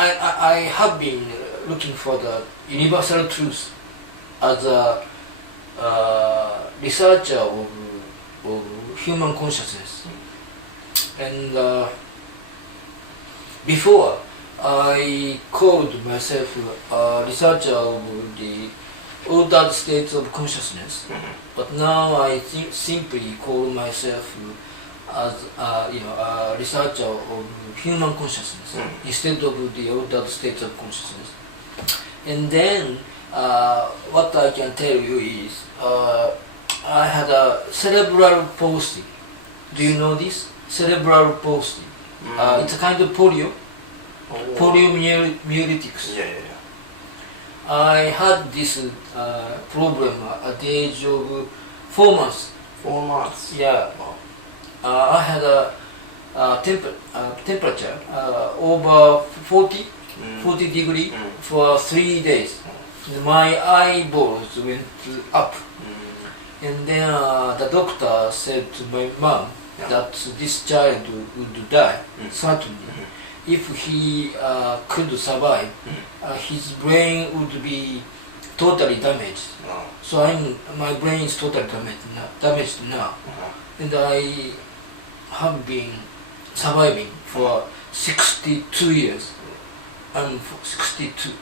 I have been looking for the universal truth as a researcher of human consciousness. And before, I called myself a researcher of the ordered states of consciousness, but now I simply call myself as a researcher of human consciousness instead of the ordered states of consciousness. And then what I can tell you is I had a cerebral palsy. Do you know this? Cerebral palsy. It's a kind of poliomyelitis. I had this problem at the age of 4 months. 4 months? Yeah. I had a temperature over 40 degree for 3 days. My eyeballs went up. And then the doctor said to my mom that this child would die, certainly. If he could survive, his brain would be totally damaged. So my brain is totally damaged now. And I have been surviving for 62 years. I'm 62.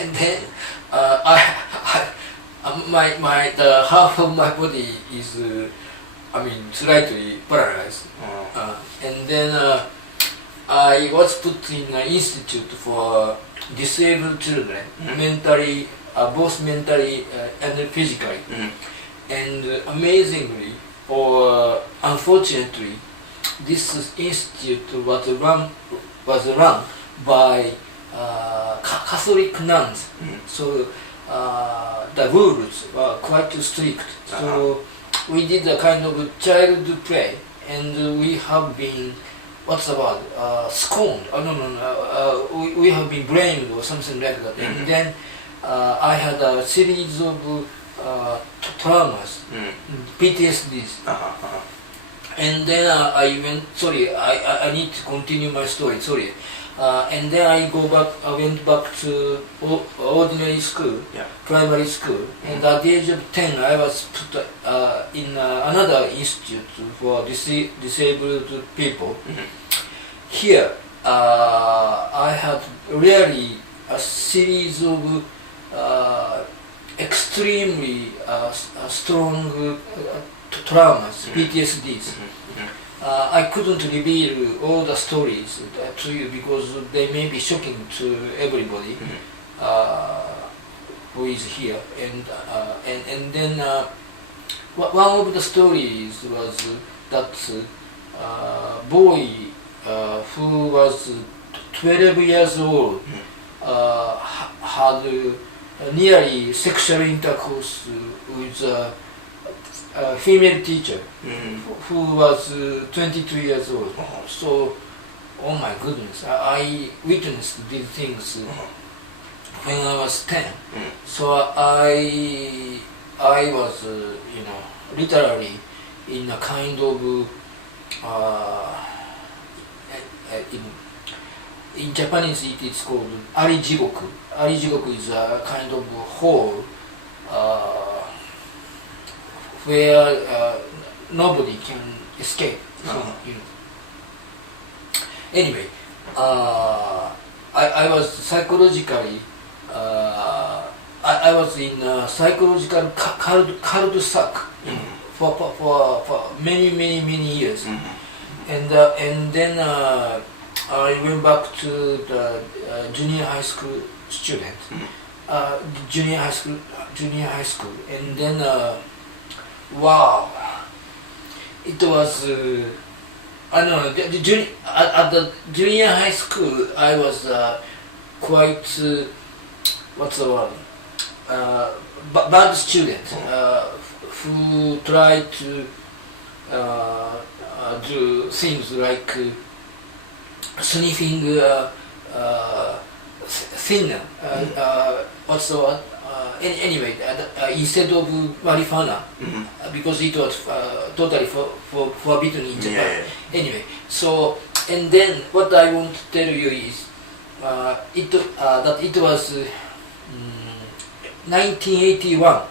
And then the half of my body is slightly paralyzed. And then I was put in an institute for disabled children, mentally, both mentally and physically. And amazingly, or unfortunately, this institute was run by Catholic nuns. So the rules were quite strict. So we did a kind of child play, and we have been, what's the word, scorned. We have been blamed or something like that. And then I had a series of traumas, PTSDs. And then I need to continue my story, sorry. And then I went back to ordinary school, primary school. And at the age of 10, I was put in another institute for disabled people. Here, I had really a series of extremely strong traumas, PTSDs. I couldn't reveal all the stories to you because they may be shocking to everybody who is here. And then one of the stories was that boy who was 12 years old had nearly sexual intercourse with a female teacher who was 22 years old. So, oh my goodness, I witnessed these things when I was 10. So I was, literally in a kind of, in Japanese it is called arijigoku. Arijigoku is a kind of hole where nobody can escape. Anyway, I was psychologically, I was in a psychological cul-de-sac for many years. And then I went back to the junior high school student, junior high school, and then wow, it was I don't know, at the junior high school I was quite what's the word, bad student who tried to do things like sniffing thinner, what's the word? Anyway, instead of marijuana, because it was totally forbidden in Japan. Anyway, so And then what I want to tell you is that it was 1981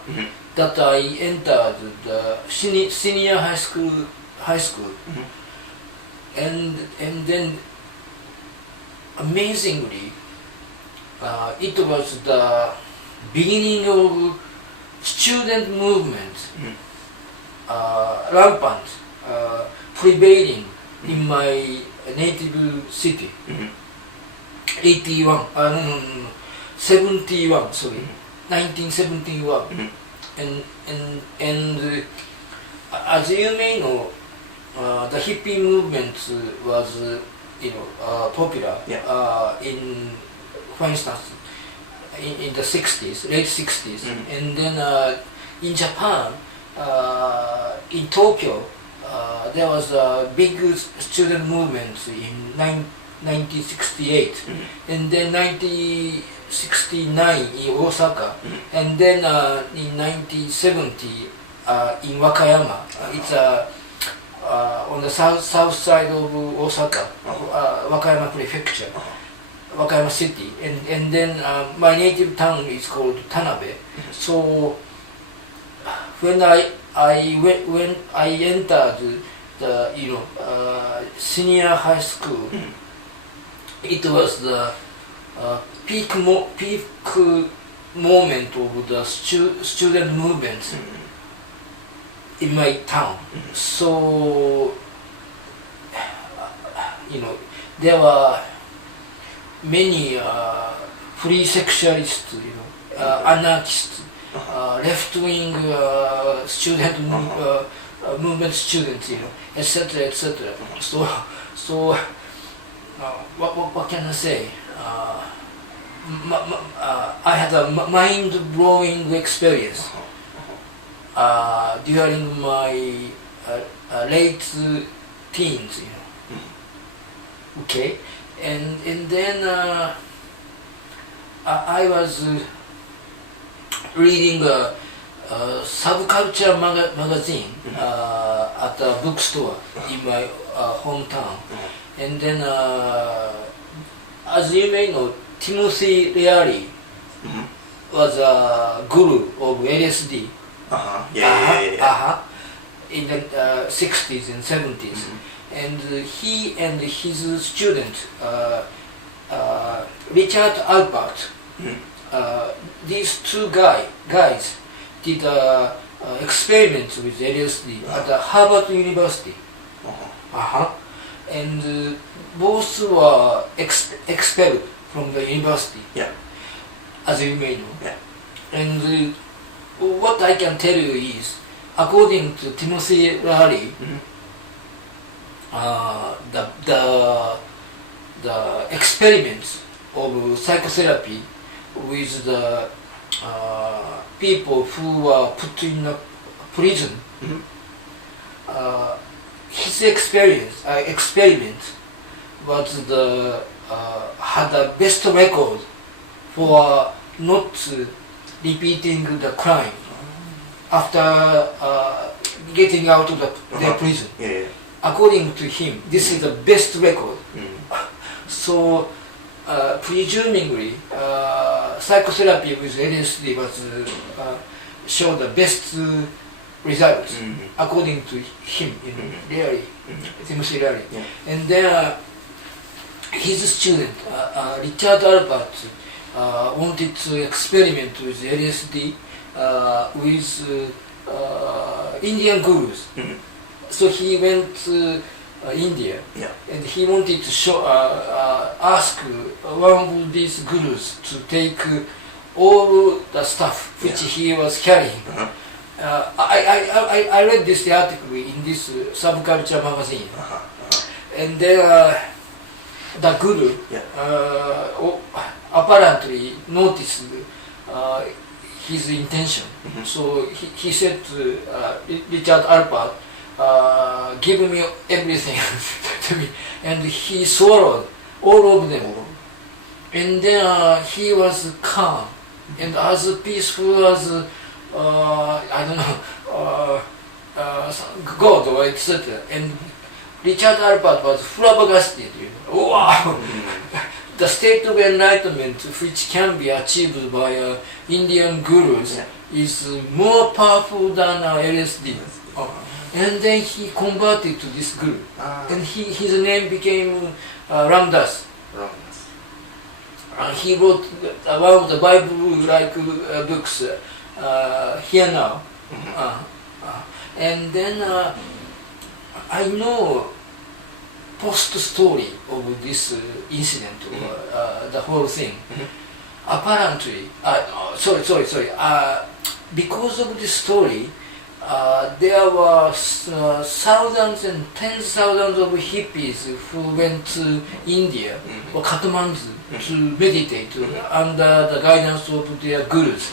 that I entered the senior high school, and then amazingly, it was the beginning of student movement, rampant, prevailing in my native city. 81, 71, sorry, 1971. And as you may know, the hippie movement was popular in, for instance, in the 60s, late 60s. And then in Japan, in Tokyo, there was a big student movement in 1968, and then 1969 in Osaka, and then in 1970 in Wakayama. It's on the south side of Osaka, Wakayama Prefecture, Wakayama City, and then my native town is called Tanabe. So when I entered the senior high school, it was the peak moment of the student movement in my town. So there were many free sexualists, anarchists, left-wing student movement students, etc., etc. So what can I say? I had a mind-blowing experience during my late teens, Okay, and then I was reading a subculture magazine at a bookstore in my hometown, and then as you may know, Timothy Leary was a guru of LSD in the 60s and 70s, and he and his student Richard Alpert, these two guys did experiments with LSD at Harvard University, and both were expelled from the university, as you may know. And what I can tell you is, according to Timothy Leary, the experiments of psychotherapy with the people who were put in a prison, his experiment was had the best record for not repeating the crime after getting out of their prison. According to him, this is the best record. So presumably psychotherapy with LSD was showed the best results, according to him, Leary, Timothy Leary. And then his student, Richard Alpert, wanted to experiment with LSD with Indian gurus. So he went to India, and he wanted to ask one of these gurus to take all the stuff which he was carrying. I read this article in this subculture magazine, and then the guru apparently noticed his intention. So he said to Richard Alpert, give me everything to me, and he swallowed all of them. And then he was calm and as peaceful as I don't know, God or etc. And Richard Alpert was flabbergasted. Wow! The state of enlightenment which can be achieved by Indian gurus is more powerful than LSD. And then he converted to this guru. And his name became Ramdas. He wrote one of the Bible-like books, Here Now. And then I know post-story of this incident, the whole thing. Apparently, because of this story, there were thousands and tens of thousands of hippies who went to India or Kathmandu to meditate under the guidance of their gurus.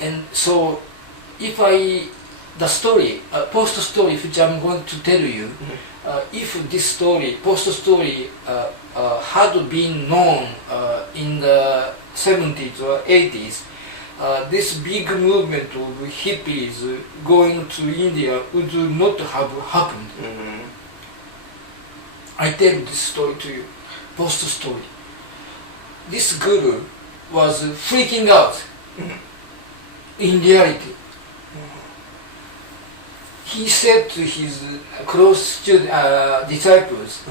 And so, if the story, post-story which I'm going to tell you, if this story, post-story, had been known in the 70s or 80s, this big movement of hippies going to India would not have happened. I tell this story to you, post-story. This guru was freaking out in reality. He said to his close disciples,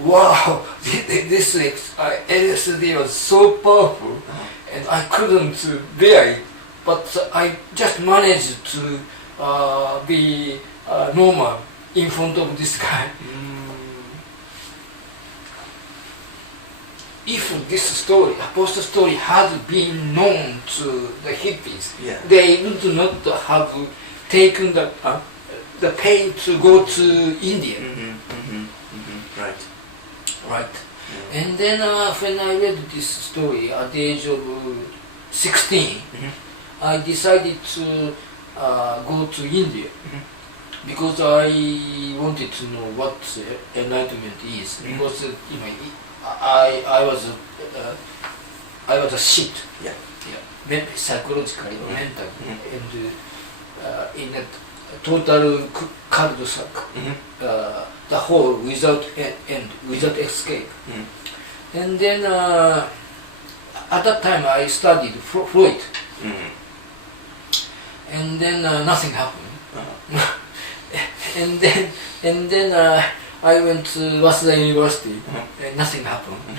wow, this LSD was so powerful and I couldn't bear it, but I just managed to be normal in front of this guy. If this story, post-story, had been known to the hippies, they would not have taken the pain to go to India. Right. And then when I read this story at the age of 16, I decided to go to India because I wanted to know what enlightenment is. Because I was a shit, psychologically, mentally, and in a total cul-de-sac, the hole without end, without escape. And then at that time I studied Freud, and then nothing happened. and then I went to Waseda University, and nothing happened.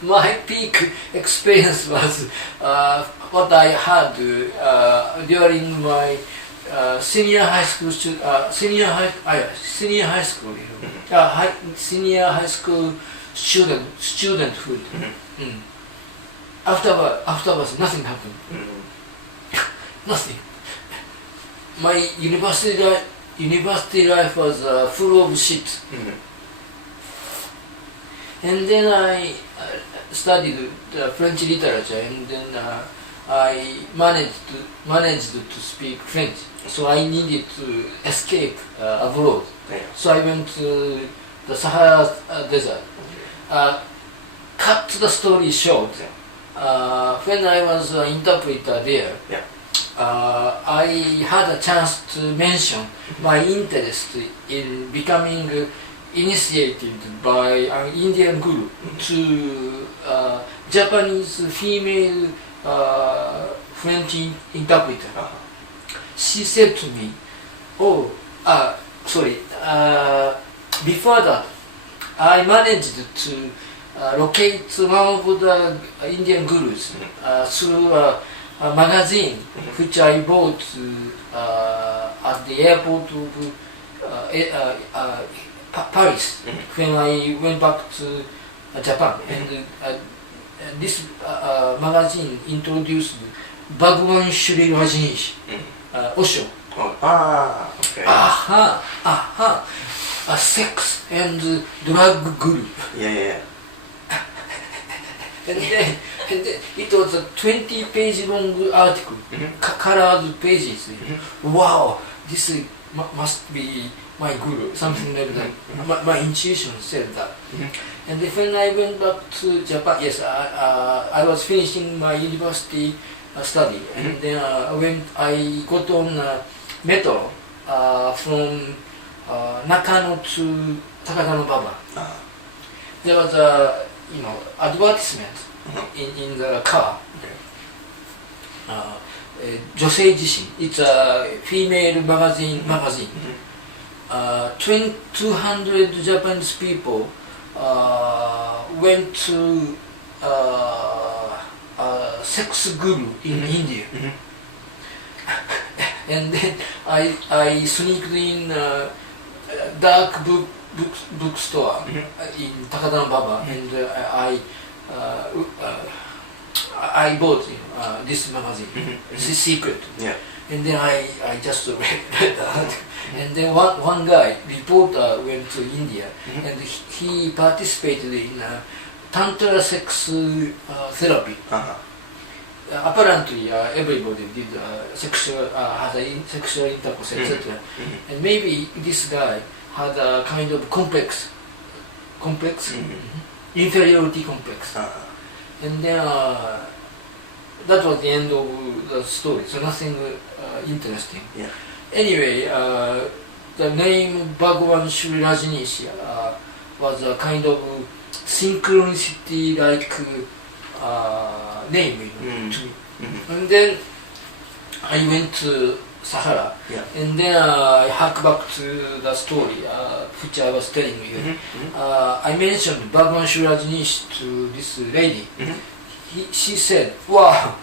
My peak experience was what I had during my senior high school senior high school studenthood. Afterwards, nothing happened. Nothing. My university life was full of shit. And then I studied French literature, and then I managed to speak French. So I needed to escape abroad. So I went to the Sahara Desert. Cut the story short, when I was an interpreter there, I had a chance to mention my interest in becoming initiated by an Indian guru to Japanese female French interpreter. She said to me, before that, I managed to locate one of the Indian gurus through a magazine which I bought at the airport of Paris when I went back to Japan. And this magazine introduced Bhagwan Shri Rajneesh, Osho. A sex and drug guru. And then it was a 20-page long article, colored pages. Wow, this must be my guru, something like that. My intuition said that. And then when I went back to Japan, I was finishing my university study, and then when I got on metro from Nakano to Takadano Baba. There was a advertisement in the car. Josei Jishin. It's a female magazine. 200 Japanese people went to a sex guru in India. And then I sneaked in a dark bookstore in Takadano Baba, and I bought this magazine. This is secret. And then I just read that. And then one guy, reporter, went to India, and he participated in tantra sex therapy. Apparently, everybody did had sexual intercourse, etc. And maybe this guy had a kind of complex, inferiority complex. And then that was the end of the story. So nothing interesting. Anyway, the name Bhagavan Shri Rajneesh was a kind of synchronicity-like name to me. And then I went to Sahara, and then I hark back to the story which I was telling you. I mentioned Bhagavan Shri Rajneesh to this lady. She said, "Wow,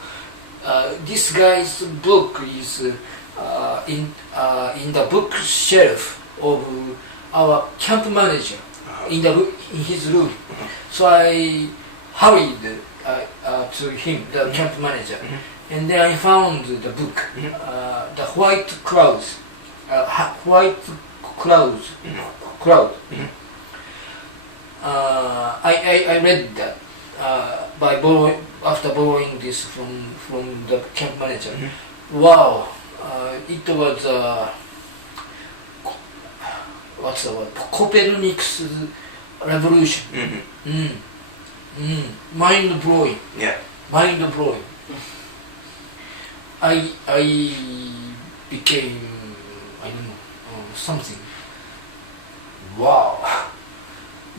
this guy's book is in the bookshelf of our camp manager in his room." So I hurried to him, the camp manager, and then I found the book, the White Clouds. I read that after borrowing this from the camp manager. Wow, it was what's the word? Copernicus revolution. Mind blowing. Mind blowing. I became, I don't know, something. Wow.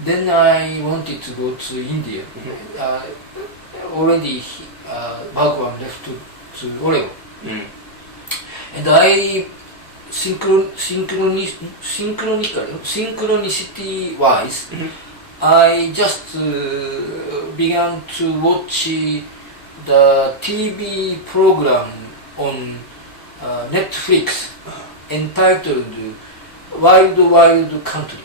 Then I wanted to go to India. Already Bhagavan left to Oregon. And I synchronicity wise, I just began to watch the TV program on Netflix entitled Wild Wild Country,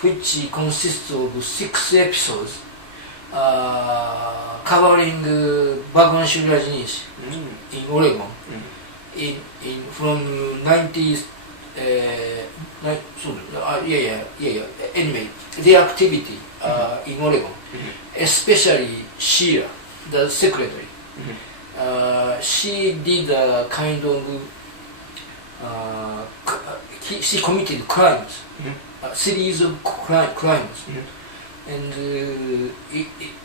which consists of 6 episodes covering Bhagavan Shri Rajneesh in Oregon from 90s. Anyway, the activity in Oregon, especially Sheila, the secretary. She did a kind of she committed crimes, a series of crimes, and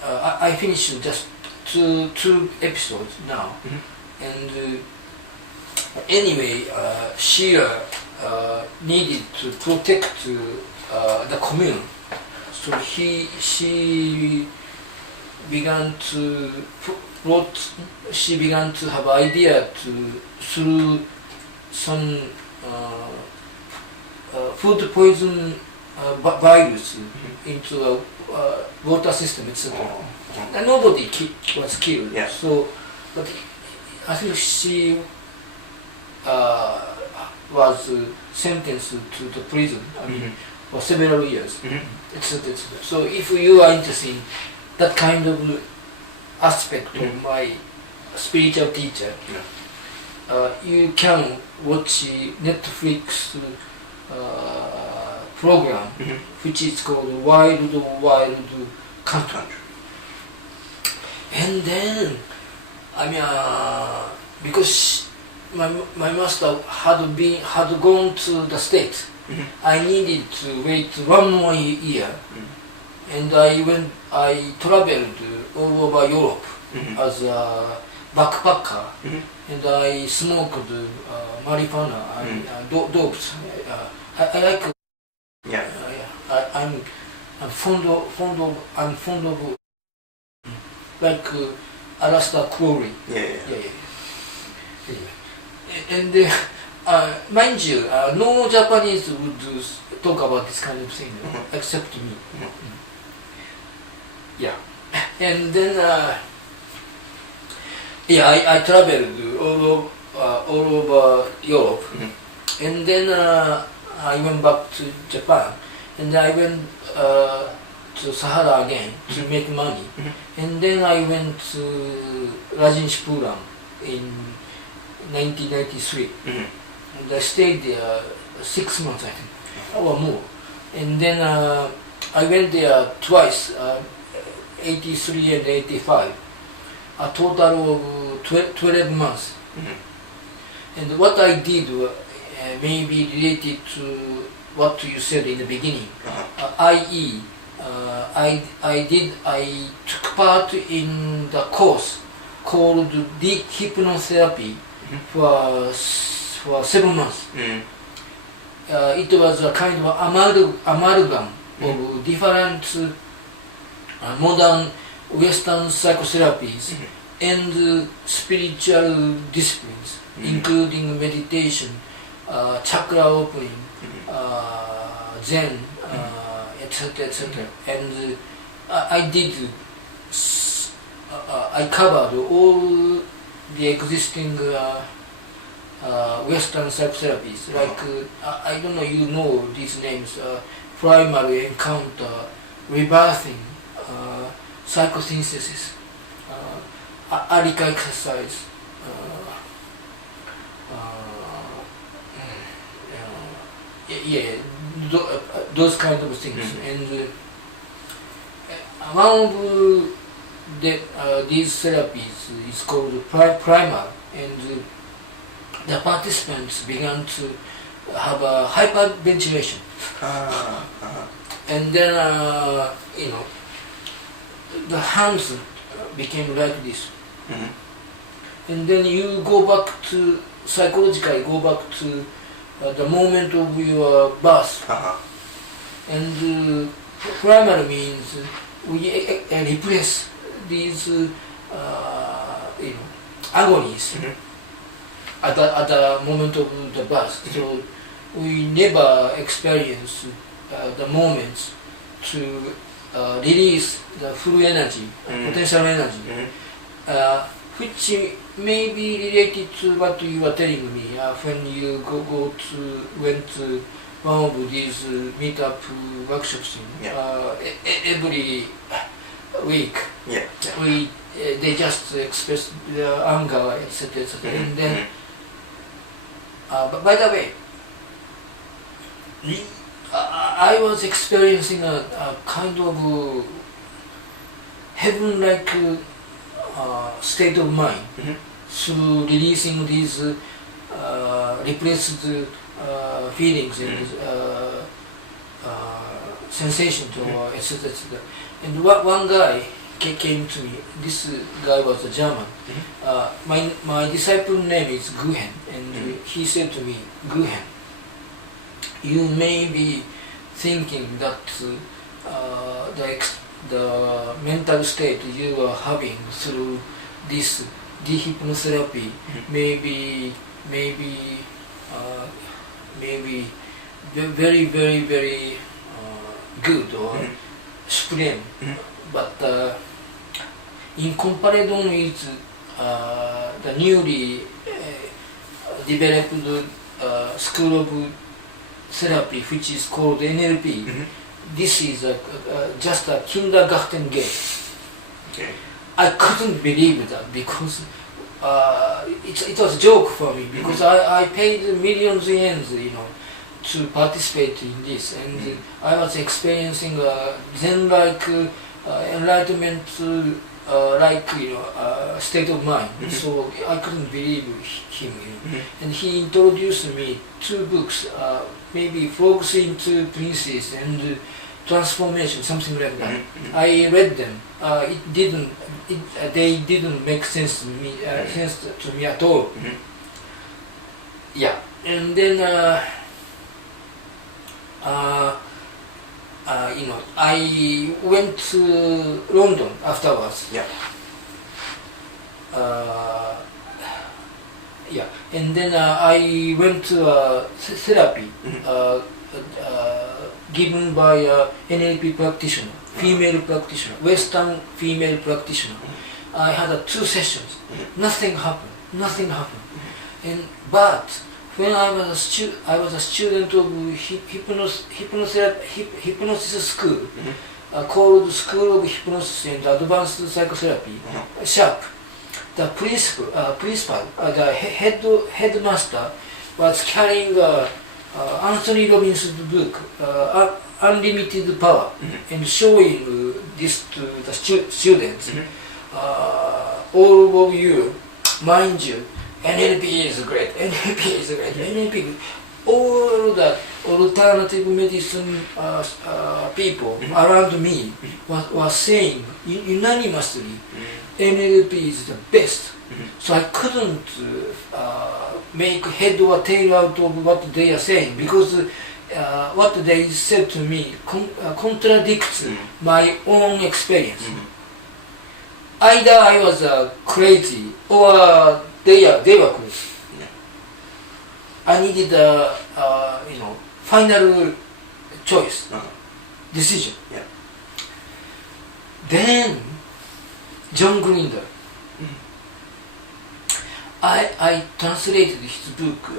I finished just two episodes now, and anyway, Sheila needed to protect the commune, so she began to have idea through some food poison virus into a water system, etc. And nobody was killed. So, but I think she was sentenced to the prison. For several years, etc. So, if you are interested in that kind of aspect of my spiritual teacher, you can watch Netflix program which is called Wild Wild Country. And then, because my master had gone to the States, I needed to wait 1 more year, and I traveled all over Europe as a backpacker, and I smoked marijuana, dopes. I like. I'm fond of like Alastair Crowley. Yeah. And mind you, no Japanese would talk about this kind of thing, except me. Yeah. And then I traveled all over Europe, and then I went back to Japan, and I went to Sahara again to make money, and then I went to Rajneeshpuram in 1993, and I stayed there 6 months, I think, or more, and then I went there twice, 83 and 85, a total of 12 months. And what I did may be related to what you said in the beginning, i.e., I took part in the course called deep hypnotherapy for 7 months. It was a kind of amalgam of different modern Western psychotherapies and spiritual disciplines, including meditation, chakra opening, Zen, etc. And I covered all the existing Western psychotherapies, like I don't know, you know these names: primal encounter, rebirthing, psychosynthesis, Arika exercise, those kind of things. And one of these therapies is called primal, and the participants began to have a hyperventilation. And then the hands became like this. And then you go back to psychologically go back to the moment of your birth. And primal means we repress these agonies at the moment of the birth. So we never experience the moments to release the full energy, potential energy, which may be related to what you were telling me when you went to one of these meetup workshops. Every week, they just express their anger, etc. And then, but by the way, I was experiencing a kind of heaven-like state of mind through releasing these repressed feelings and sensations, or etc. And one guy came to me. This guy was a German. My disciple name is Guhen, and he said to me, Guhen, you may be thinking that the mental state you are having through this dehypnotherapy may be very, very, very good or supreme, but in comparison with the newly developed school of therapy, which is called NLP, this is just a kindergarten game. I couldn't believe that, because it was a joke for me, because I paid millions of yens, to participate in this, and I was experiencing a Zen-like enlightenment, state of mind. So I couldn't believe him. And he introduced me 2 books, maybe Frogs into Princes and transformation, something like that. I read them. They didn't make sense to me at all. Yeah, and then I went to London afterwards. Yeah. Yeah, and then I went to therapy given by NLP practitioner, female practitioner, Western female practitioner. I had 2 sessions. Nothing happened. But when I was a student of hypnosis school, called School of Hypnosis and Advanced Psychotherapy, SHARP. The principal, the headmaster was carrying Anthony Robbins' book, Unlimited Power, and showing this to the students. All of you, mind you, NLP is great, NLP. All the alternative medicine people around me were saying unanimously, NLP is the best. So I couldn't make head or tail out of what they are saying, because what they said to me contradicts my own experience. Either I was crazy or they were crazy. I needed a final choice, decision. Then John Grinder, I translated his book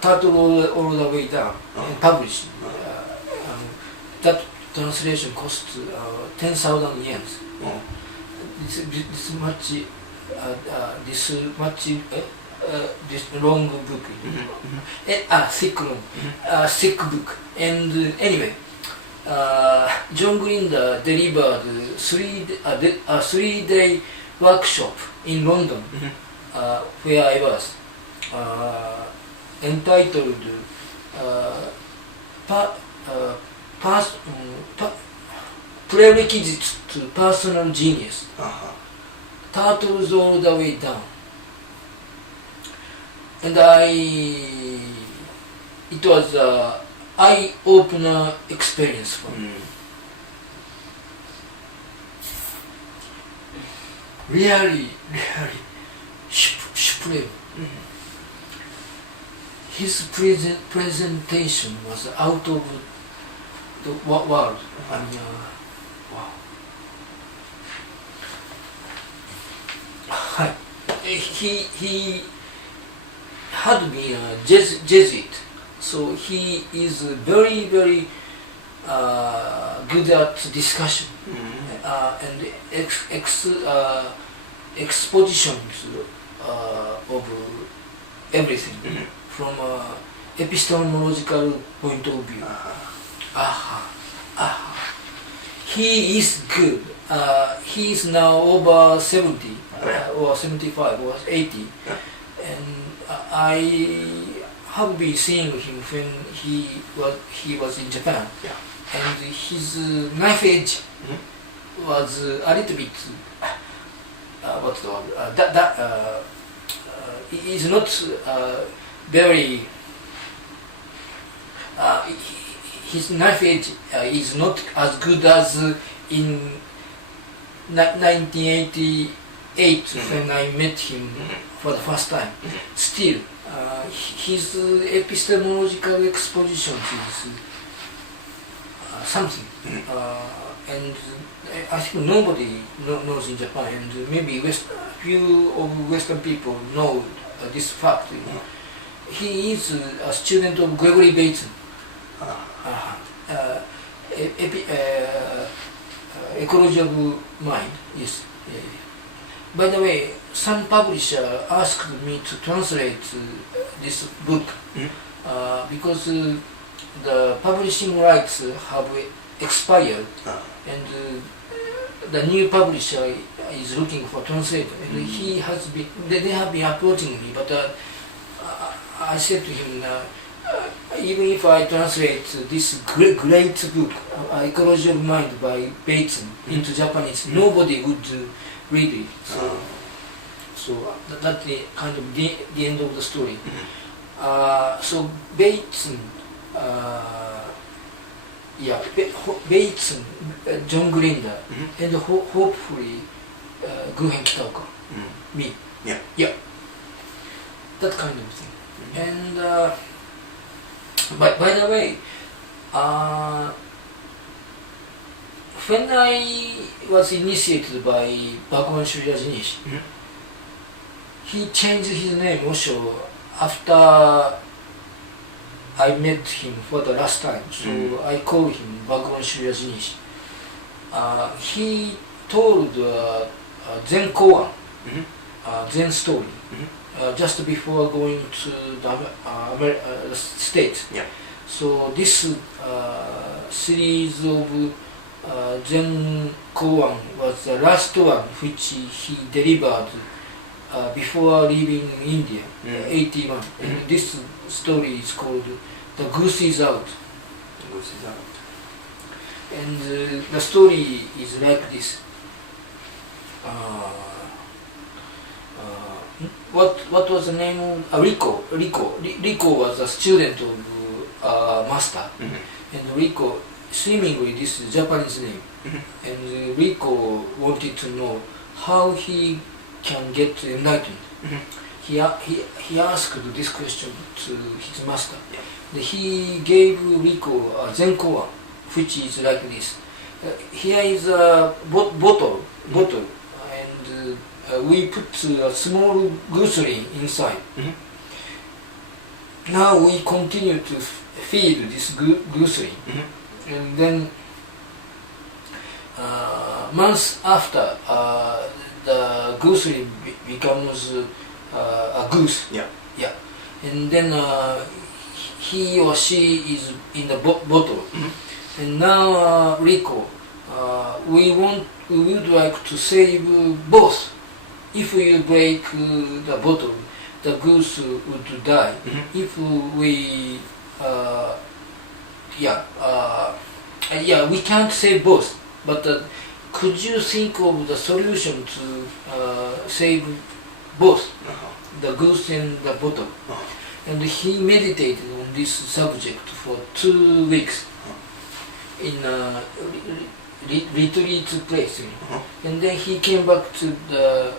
Turtle all the Way Down and published. That translation cost 10,000 yen. This long book, thick book. And anyway, John Grinder delivered a 3-day workshop in London, where I was, entitled Prerequisites to Personal Genius. Turtles all the way down. And it was an eye-opener experience for me. Really supreme. His presentation was out of the world. I mean, wow. He had been a Jesuit, so he is very good at discussion and expositions of everything from epistemological point of view. He is good. He is now over 70 or 75 or 80, and I have been seeing him when he was in Japan, and his knife edge was a little bit what's the word? It is not very. His knife edge is not as good as in 1988 when I met him for the first time. Still, his epistemological expositions is something, and I think nobody knows in Japan, and maybe few of Western people know this fact. He is a student of Gregory Bateson. Ecology of Mind, yes. By the way, some publisher asked me to translate this book because the publishing rights have expired, and the new publisher is looking for translator, and they have been approaching me, but I said to him, even if I translate this great book, Ecology of Mind by Bateson, into Japanese, nobody would read it. So that's the kind of the end of the story. So Bateson, Bateson, John Grinder, and hopefully Guhen Kitaoka, me. Yeah. That kind of thing. And by the way, when I was initiated by Bhagavan Sri Rajneesh, he changed his name also after I met him for the last time. So I call him Bhagavan Sri Rajneesh. He told Zen Koan, Zen story, just before going to the States. So this series of Zen Koan was the last one which he delivered before leaving India, 81. And this story is called The Goose Is Out. Goose Is Out. And the story is like this. What was the name of Rico? Rico was a student of master, and Rico, seemingly this is Japanese name, and Rico wanted to know how he can get enlightened. He asked this question to his master. He gave Rico a Zen Koan, which is like this. Here is a bottle, and we put a small glycerin inside. Now we continue to feed this glycerin, and then months after, the glycerin becomes a goose. And then he or she is in the bottle. And now Rico, we would like to save both. If we break the bottle, the goose would die. If we we can't save both, but could you think of the solution to save both, the goose and the bottle? And he meditated on this subject for 2 weeks in a retreat place. And then he came back to the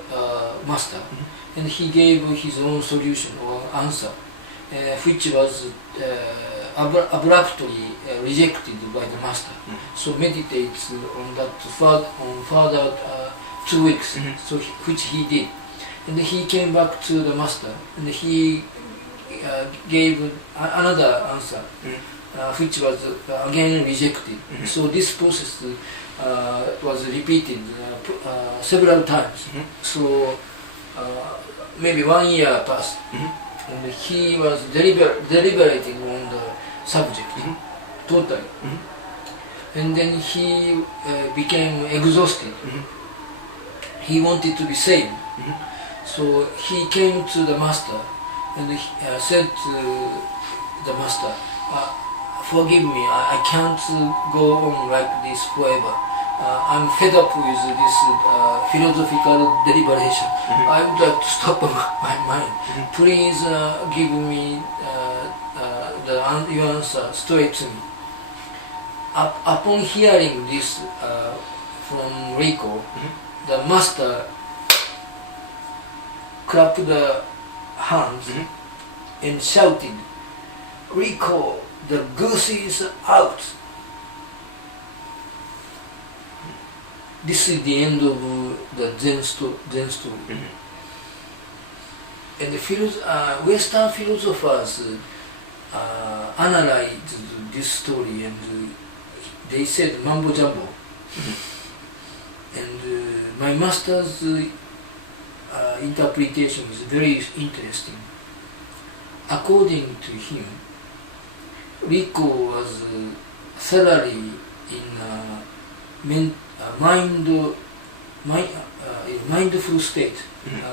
master, and he gave his own solution or answer, which was abruptly rejected by the master. So meditates on that further 2 weeks, which he did. And he came back to the master, and he gave another answer, which was again rejected. So this process was repeated several times. So maybe 1 year passed, and he was deliberating on the subject totally. And then he became exhausted. He wanted to be saved. So he came to the master and he said to the master, forgive me, I can't go on like this forever. I'm fed up with this philosophical deliberation. I would like to stop my mind. Please give me your answer straight to me. Upon hearing this from Rico, the master clapped the hands and shouted, Rico, the goose is out. This is the end of the Zen story. And the Western philosophers analyzed this story, and they said mambo jumbo. And my master's interpretation is very interesting. According to him, Rico was thoroughly in mindful state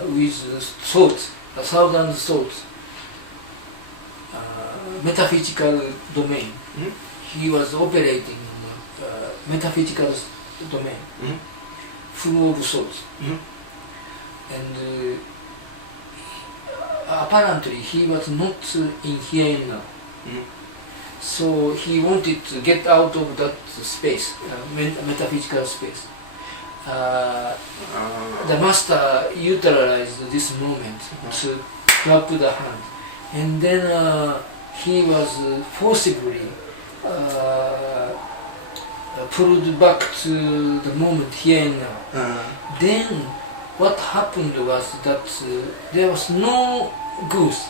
with thoughts, 1,000 thoughts, metaphysical domain. He was operating metaphysical domain, full of thoughts. And apparently he was not in here and now. So he wanted to get out of that space, metaphysical space. The master utilized this moment to clap the hand, and then he was forcibly pulled back to the moment here and now. Then what happened was that there was no goose,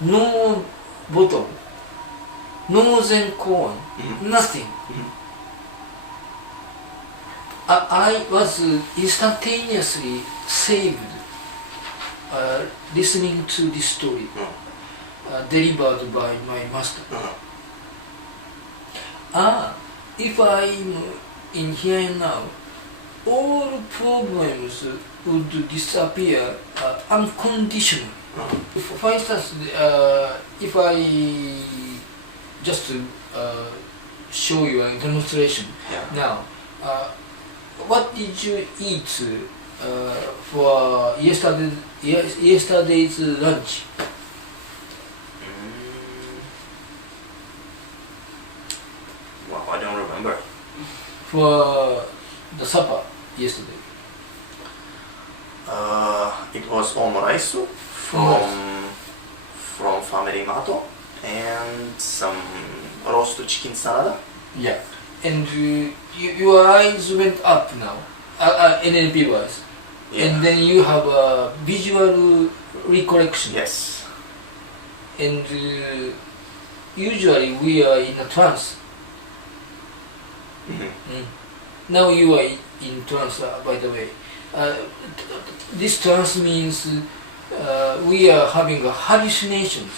no bottle, no Zen Koan, nothing. I was instantaneously saved listening to this story delivered by my master. If I'm in here and now, all problems would disappear unconditionally. For instance, if I just show you a demonstration now, what did you eat for yesterday's lunch? Well, I don't remember. For the supper yesterday? It was omorasu from Family Mato and some roast chicken salad. Yeah. And your eyes went up now, NLP wise. And then you have a visual recollection. Yes. And usually we are in a trance. Now you are in trance, by the way. This trance means we are having hallucinations,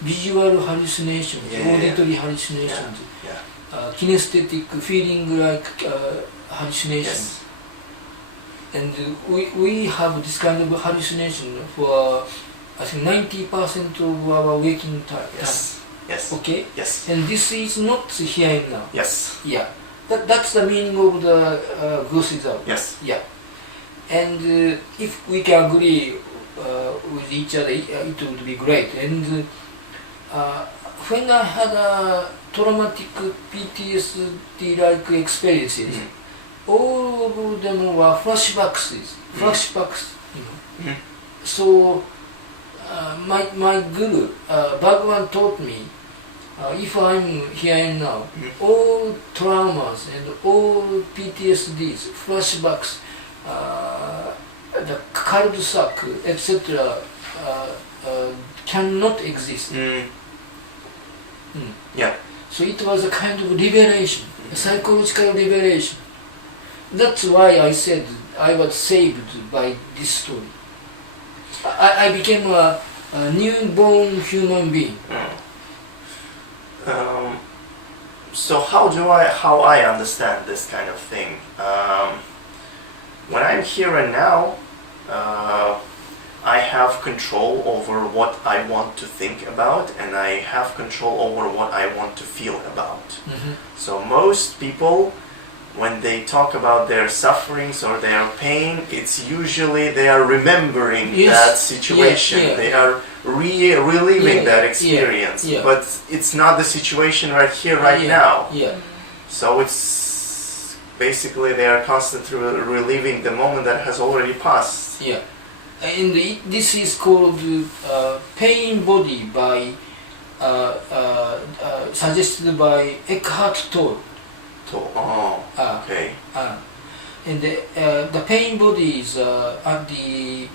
visual hallucinations, auditory hallucinations, kinesthetic feeling like hallucinations. And we have this kind of hallucination for I think 90% of our waking time. Yes. Okay? Yes. And this is not here and now. Yes. Yeah. That's the meaning of the Goose Is Out. Yes. Yeah. And if we can agree with each other, it would be great. And when I had a traumatic PTSD-like experiences, all of them were flashbacks, you know. So my guru, Bhagavan taught me, if I'm here and now, all traumas and all PTSDs, flashbacks, the cul-de-sac, etc., cannot exist. Yeah. So it was a kind of liberation, a psychological liberation. That's why I said I was saved by this story. I became a newborn human being. So how I understand this kind of thing? When I'm here and now, I have control over what I want to think about, and I have control over what I want to feel about. So most people, when they talk about their sufferings or their pain, it's usually they are remembering that situation. They are reliving that experience. But it's not the situation right here, right now. So it's basically they are constantly reliving the moment that has already passed. And this is called pain body by suggested by Eckhart Tolle. Okay. And the pain body is the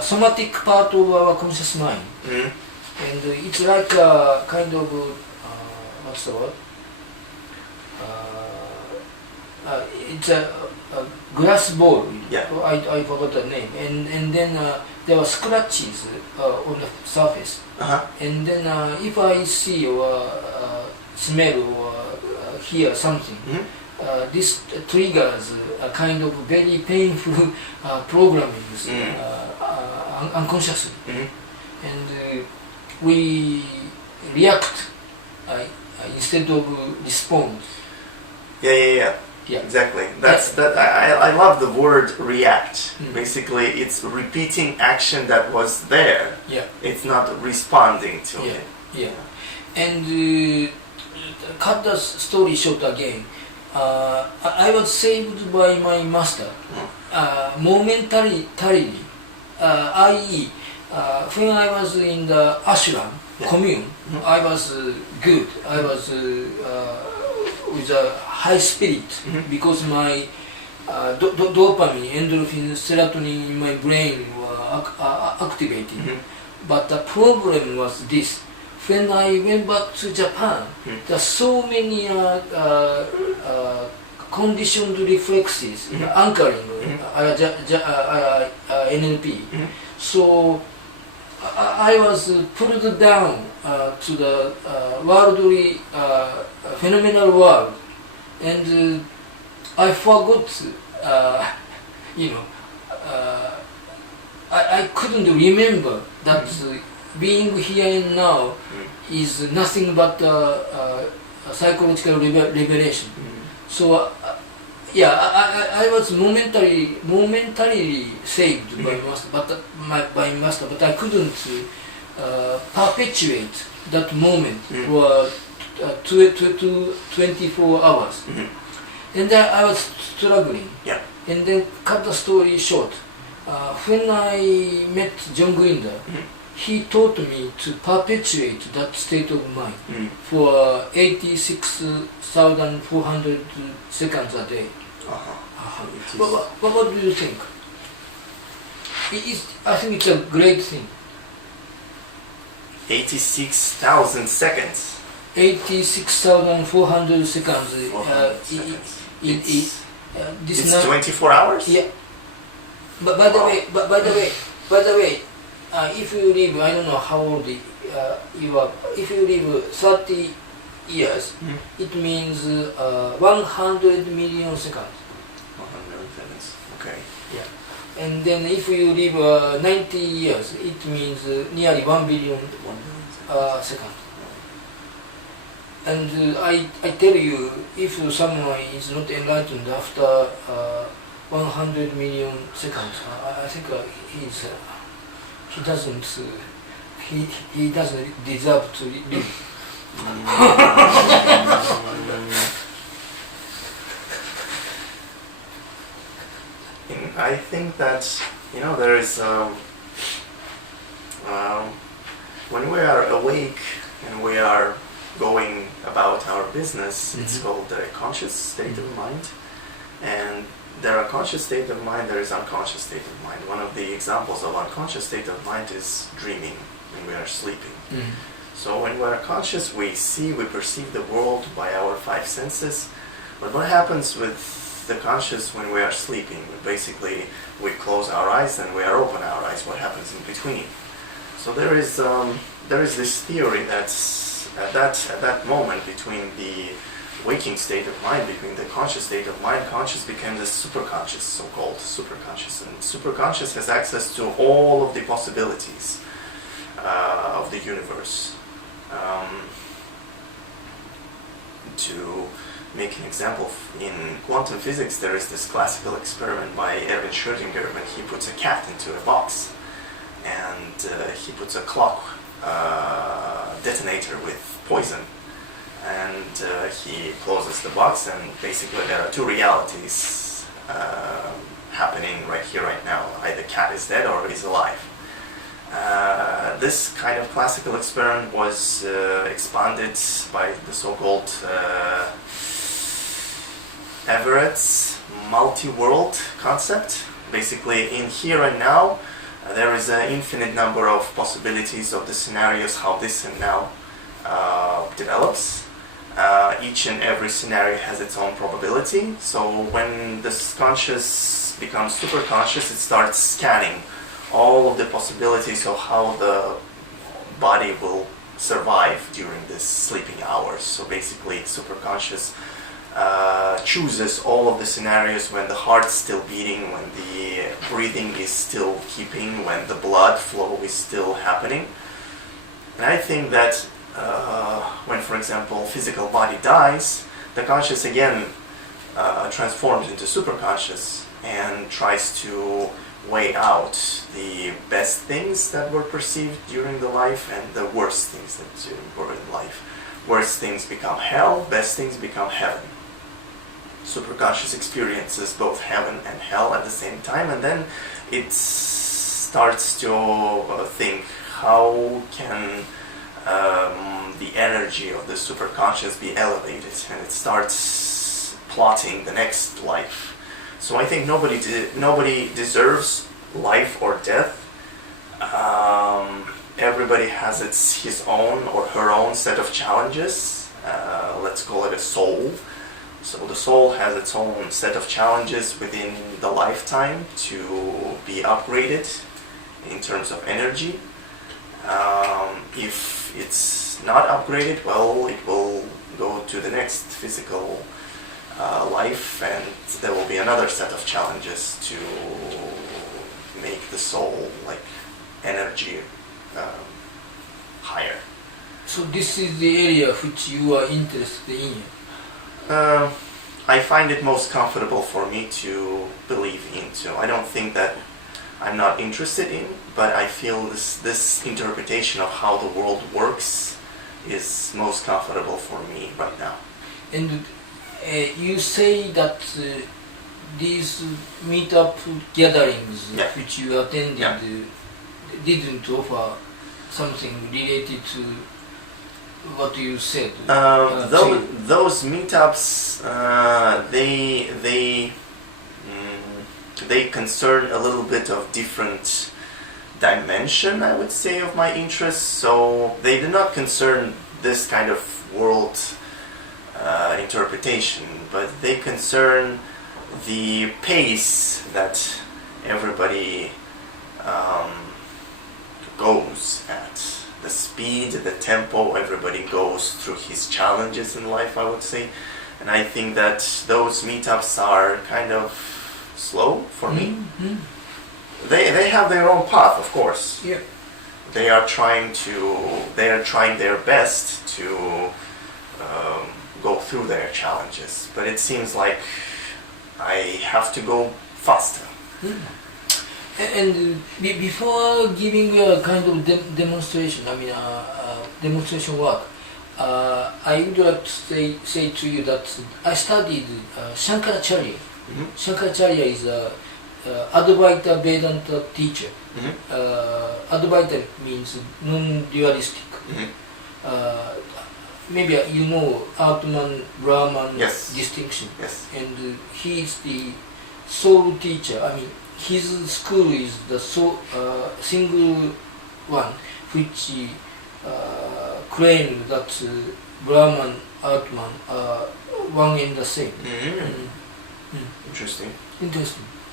somatic part of our conscious mind. And it's like a kind of what's the word? It's a glass ball. I forgot the name. And then there were scratches on the surface. And then if I see or smell or hear something, this triggers a kind of very painful programming unconsciously. And we react instead of respond. Yeah. Exactly. I love the word react. Basically, it's repeating action that was there. Yeah. It's not responding to it. Yeah. And cut the story short again. I was saved by my master momentarily, i.e. When I was in the ashram commune, I was good. I was with a high spirit because my dopamine, endorphin, serotonin in my brain were activated. But the problem was this: when I went back to Japan, there are so many conditioned reflexes, anchoring, NLP. So I was pulled down to the worldly, phenomenal world, and I forgot, I couldn't remember that being here and now is nothing but a psychological revelation. So I was momentarily saved by master, but I couldn't perpetuate that moment for 24 hours. And then I was struggling. Yeah. And then cut the story short. When I met John Guhen, he taught me to perpetuate that state of mind for 86,400 seconds a day. What do you think? I think it's a great thing. 86,000 seconds. 86,400 seconds. It's 24 hours? Yeah. But by the way, if you live, I don't know how old you are, if you live 30 years, it means 100 million seconds. 100 million seconds, okay. Yeah. And then if you live 90 years, it means nearly 1 billion seconds. And I tell you, if someone is not enlightened after 100 million seconds, I think he doesn't deserve to live. I think that there is when we are awake and we are going about our business, it's called a conscious state of mind. And there are conscious state of mind, there is unconscious state of mind. One of the examples of unconscious state of mind is dreaming when we are sleeping. So when we are conscious, we perceive the world by our 5 senses. But what happens with the conscious when we are sleeping? Basically, we close our eyes and we are open our eyes. What happens in between? So there is this theory that at that moment between the waking state of mind, between the conscious state of mind, conscious becomes a superconscious, so-called superconscious. And superconscious has access to all of the possibilities of the universe. To make an example, in quantum physics there is this classical experiment by Erwin Schrödinger when he puts a cat into a box and he puts a clock detonator with poison, and he closes the box, and basically there are 2 realities happening right here, right now. Either cat is dead or is alive. This kind of classical experiment was expanded by the so-called Everett's multi-world concept. Basically, in here and now, there is an infinite number of possibilities of the scenarios how this and now develops. Each and every scenario has its own probability. So when this conscious becomes super conscious, it starts scanning all of the possibilities of how the body will survive during this sleeping hours. So basically, super conscious chooses all of the scenarios when the heart's still beating, when the breathing is still keeping, when the blood flow is still happening. And I think that when, for example, physical body dies, the conscious again transforms into superconscious and tries to weigh out the best things that were perceived during the life and the worst things that were in life. Worst things become hell, best things become heaven. Superconscious experiences both heaven and hell at the same time, and then it starts to think, how can the energy of the superconscious be elevated, and it starts plotting the next life. So I think nobody deserves life or death. Everybody has his own or her own set of challenges. Let's call it a soul. So the soul has its own set of challenges within the lifetime to be upgraded in terms of energy. If it's not upgraded, well, it will go to the next physical life, and there will be another set of challenges to make the soul like energy higher. So this is the area which you are interested in? I find it most comfortable for me to believe into. I don't think that I'm not interested in, but I feel this interpretation of how the world works is most comfortable for me right now. And you say that these meetup gatherings which you attended didn't offer something related to what you said. Those meetups, they concern a little bit of different dimension, I would say, of my interests. So they do not concern this kind of world interpretation, but they concern the pace that everybody goes at. The speed, the tempo, everybody goes through his challenges in life, I would say. And I think that those meetups are kind of slow for me. They have their own path, of course. Yeah. They are trying their best to go through their challenges, but it seems like I have to go faster. And before giving a kind of demonstration, demonstration work, I would like to say to you that I studied Shankaracharya. Shankaracharya is a Advaita Vedanta teacher. Advaita means non-dualistic. Maybe you know Atman Brahman distinction. Yes. And he is the sole teacher. His school is the single one which claimed that Brahman, Atman are one and the same. Interesting.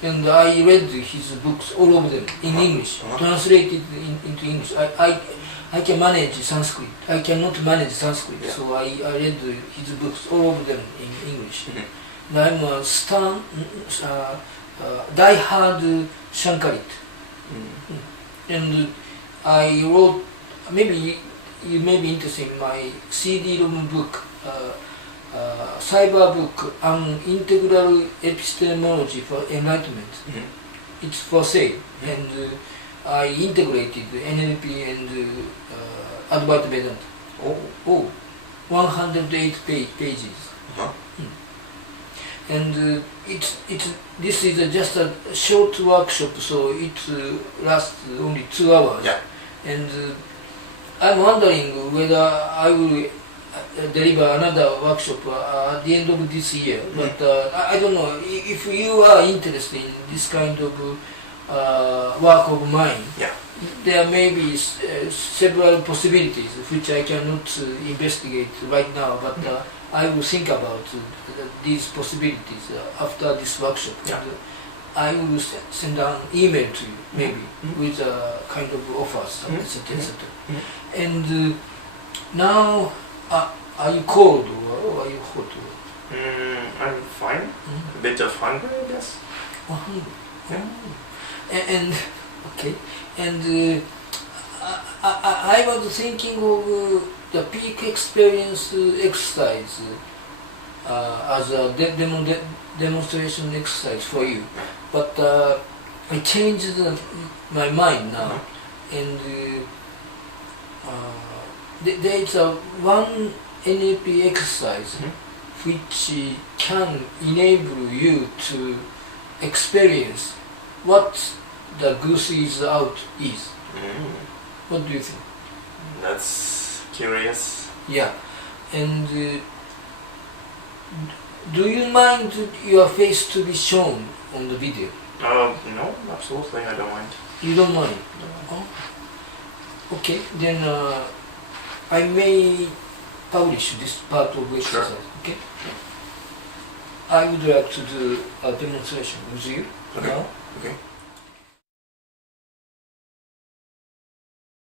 And I read his books, all of them, in English, translated into English. I can manage Sanskrit. I cannot manage Sanskrit, so I read his books, all of them in English. And I'm a die-hard Shankarit. And I wrote, maybe you may be interested in my CD-ROM book, cyber book, An Integral Epistemology for Enlightenment. It's for sale, and I integrated NLP and Advaita Vedanta. 108 pages. And this is just a short workshop, so it lasts only 2 hours. And I'm wondering whether I will deliver another workshop at the end of this year. But I don't know if you are interested in this kind of work of mine. There may be several possibilities which I cannot investigate right now, but I will think about these possibilities after this workshop. I will send an email to you, maybe, with kind of offers, etc. And now, are you cold or are you hot? I'm fine. A bit of hungry, I guess. Hungry. And okay. And I was thinking of the peak experience exercise as a demonstration exercise for you, but I changed my mind now, and there is one NLP exercise which can enable you to experience what the Goose Is Out is. What do you think? That's curious. Yeah, and do you mind your face to be shown on the video? No, absolutely, I don't mind. You don't mind? No. Oh. Okay, then I may publish this part of exercise. Sure. Okay. I would like to do a demonstration with you Okay. now. Okay.